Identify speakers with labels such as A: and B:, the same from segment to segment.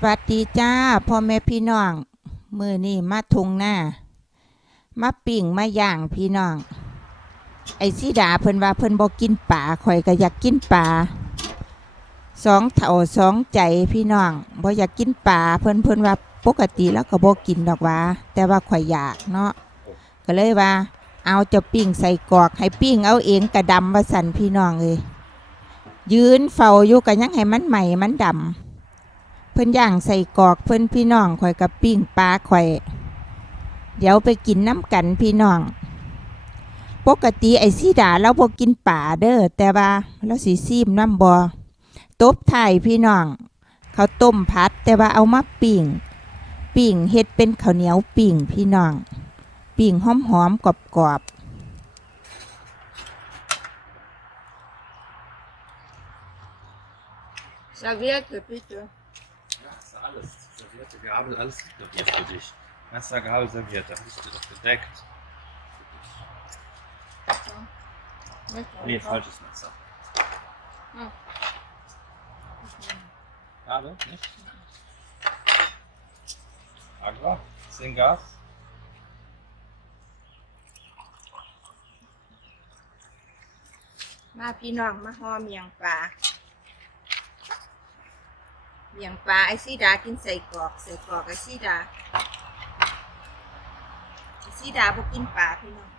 A: สวัสดีจ้าพ่อแม่พี่น้อง มือนี่มาทุงหน้า มาปิ่งมาย่างพี่น้อง ไอ้สีดาเพิ่นว่าเพิ่นบอกกินป่าข่อยก็อยากกินป่าสองเท่าสองใจพี่น้องบ่อยากกินป่าเพิ่นเพิ่นว่าปกติแล้วก็บ่กินดอกว่า แต่ว่าข่อยอยากเนาะก็เลยว่า เอาจะปิ้งใส่กรอกให้ปิ้งเอาเองกระดำว่าสั่นพี่น้องเลยยืนเฝ้าอยู่กันยังให้มันใหม่มันดำ เพิ่นย่างใส่กอกเพิ่นพี่น้องข่อยกับปิ้งปลาข่อย เดี๋ยวไปกินน้ำกันพี่น้อง ปกติไอ้สีดาเราบ่กินป่าเด้อแต่ว่าเราสีซีมน้ำบอตบไทยพี่น้องเขาวต้มพัด แต่ว่าเอามาปิ้งปิ้งเฮ็ดเป็นข้าวเหนียวปิ้งพี่น้อง ปิ้งหอมหอมๆกรอบกรอบ
B: Serviette,
C: alles. Serviette, Gabel, alles serviert für dich. Messer, Gabel, Serviette. Hast du doch gedeckt. Nee, falsches Messer.
B: Ah.
C: Gabel, nicht? Agua, 10 Gas.
A: มาพี่น้องมาห่อเมียงปลา เมียงปลาไอซีดากินใส่กรอกใส่กรอกไอซีดาไอซีดาบ่กินปลาพี่น้อง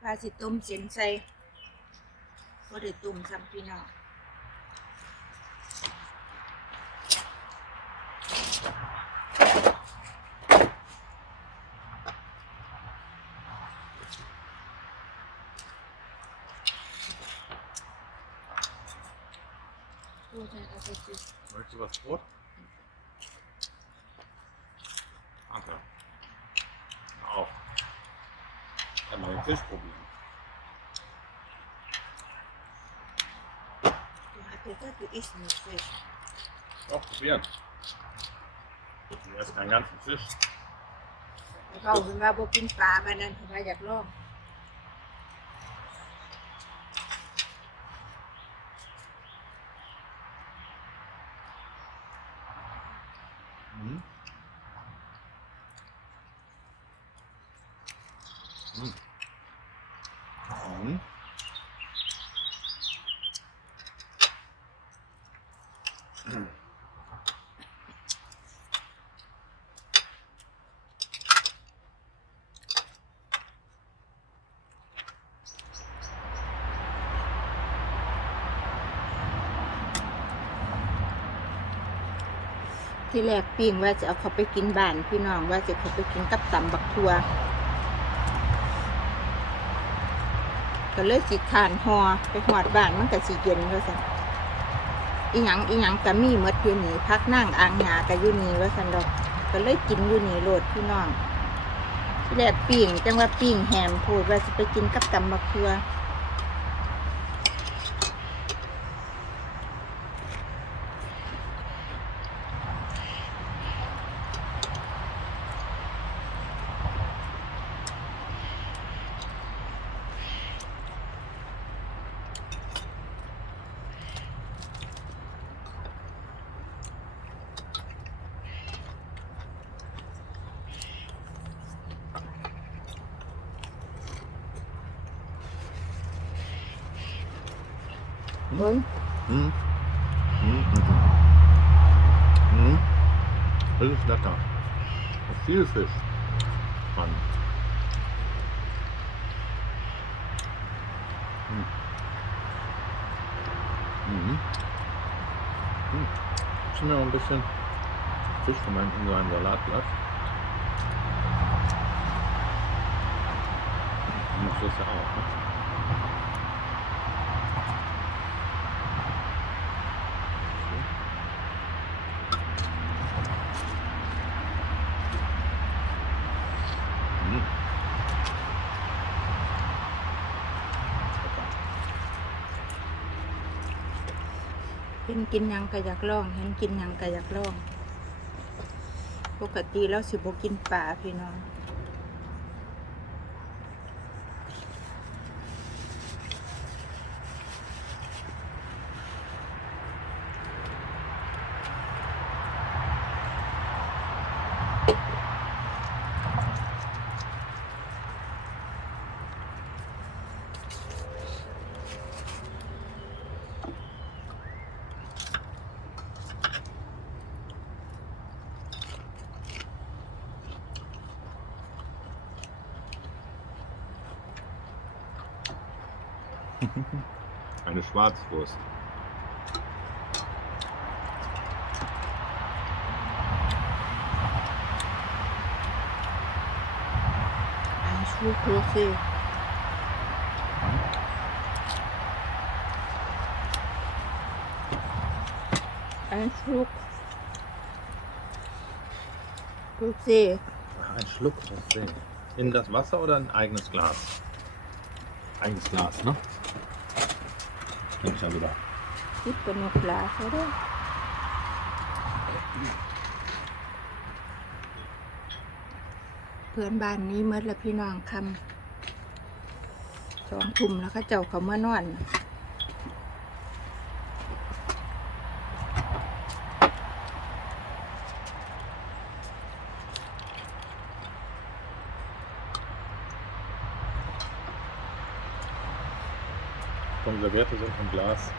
A: ปลาสิต้มเสียนใส่ก็ได้ต้มซ้ำพี่น้องโอ้ยเอาไปสิ
C: Möchtest du was Brot? Danke. Auch. Kann man den Fisch probieren.
A: I prefer to eat no fish.
C: Auch probieren. Du erst keinen ganzen Fisch.
A: เขาเห็นว่าบ่กินปลาบันนั้นเขาว่าอยากลอง ที่แรกปิ้งว่าจะเอาเขาไปกินบ้านพี่น้องว่าจะเขาไปกินกับตำบักทัว ก็เลยสิขานหอไปหอดบ้านมันก็สีเย็นว่าสันอีหยังอีหยังก็มีมดอยู่นี่พักนั่งอ่างหยาก็อยู่นี่ว่าสันดอกก็เลยกินอยู่นี่โลดพี่น้องที่แรกปิ่งจังว่าปิ่งแฮมพูดว่าสิไปกินกับตำบักทัวเ Nein.
C: Hm. Hm. Hm. Das ist lecker. Viel Fisch. Mann. Hm. Mhm. Hm. Ich mir noch ein bisschen Fisch von meinem unserem Salatblatt. Du machst das ja auch, ne?
B: เห็นกินยังก็อยากลอง เห็นกินยังก็อยากลอง ปกติแล้วสิบกินปลาพี่น้อง
C: Eine Schwarzwurst.
B: Ein Schluck Rosé. Ein Schluck Rosé.
C: Ein Schluck Rosé. In das Wasser oder ein eigenes Glas? Eigenes Glas, ne? Kenn ich ja wieder.
B: Gibt da noch Glas, oder? เพื่อนบ้านนี้เมื่อละพี่น้องคำสองทุ่มแล้วก็เจ้าเขาเมื่อนอน
C: Konservierte sind im Glas.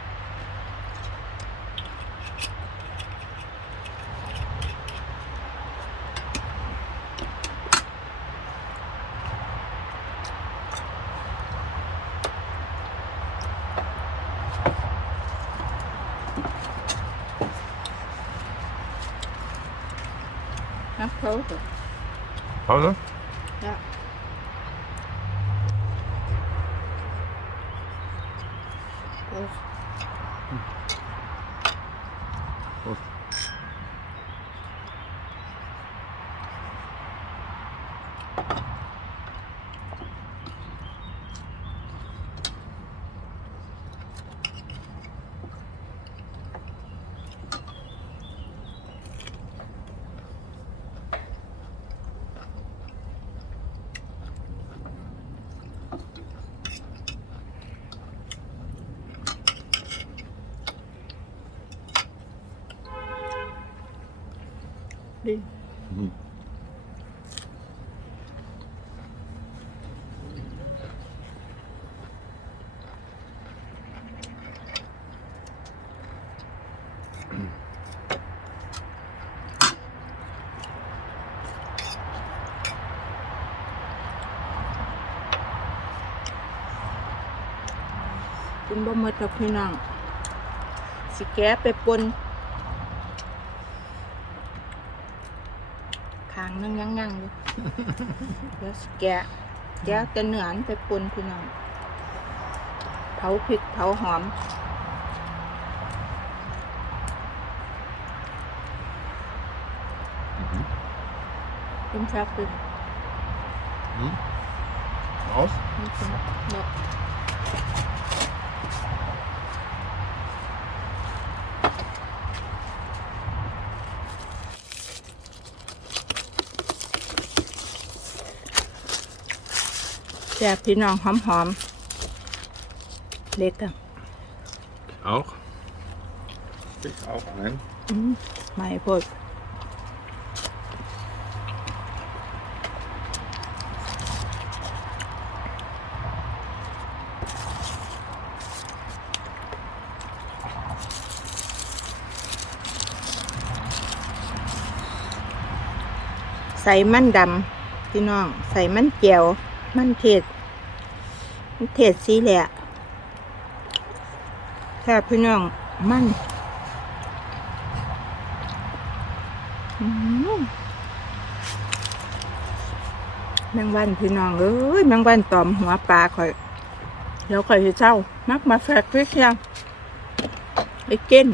B: Nach Pause.
C: Pause?
B: Olsun.
C: Olsun.
B: Cũng bông mật đọc พี่น้องสิแกะไปปนขางนึงยังยังอยู่เดี๋ยวสิแกะแกะแต่เนื้ออันไปปนพี่น้องเผาพริกเผาหอม
C: Mhm.
B: เป็นแซ่บเลย
C: Mhm. Raus?
B: นี่คือเนา แซ่บพี่น้องหอมๆเล็กอะ
C: Auch? Ich auch ein.
B: อืมไม่พด ใส่มันดำพี่น้อง ใส่มันเจียว มันเทศมันเทศสีแหละแค่พี่น้องมันแมงวันพี่น้องเอ้ยแมงวันตอมหัวปลาข่อยเดี๋ยวข่อยเจ้ามักมาแฟกพริกยังไอ้เก้น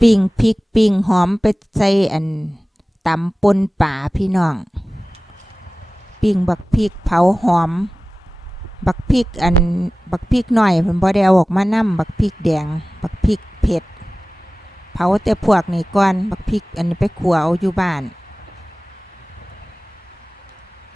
A: ปิ้งพริกปิ้งหอมไปใส่อันตำปนป่าพี่น้อง ปิ้งบักพริกเผาหอม บักพริกอันบักพริกหน่อยผมบ่ได้เอาออกมานํบักพริกแดง บักพริกเผ็ด เผาแต่พวกนี้ก่อน บักพริกอันนี้ไปขัวเอาอยู่บ้าน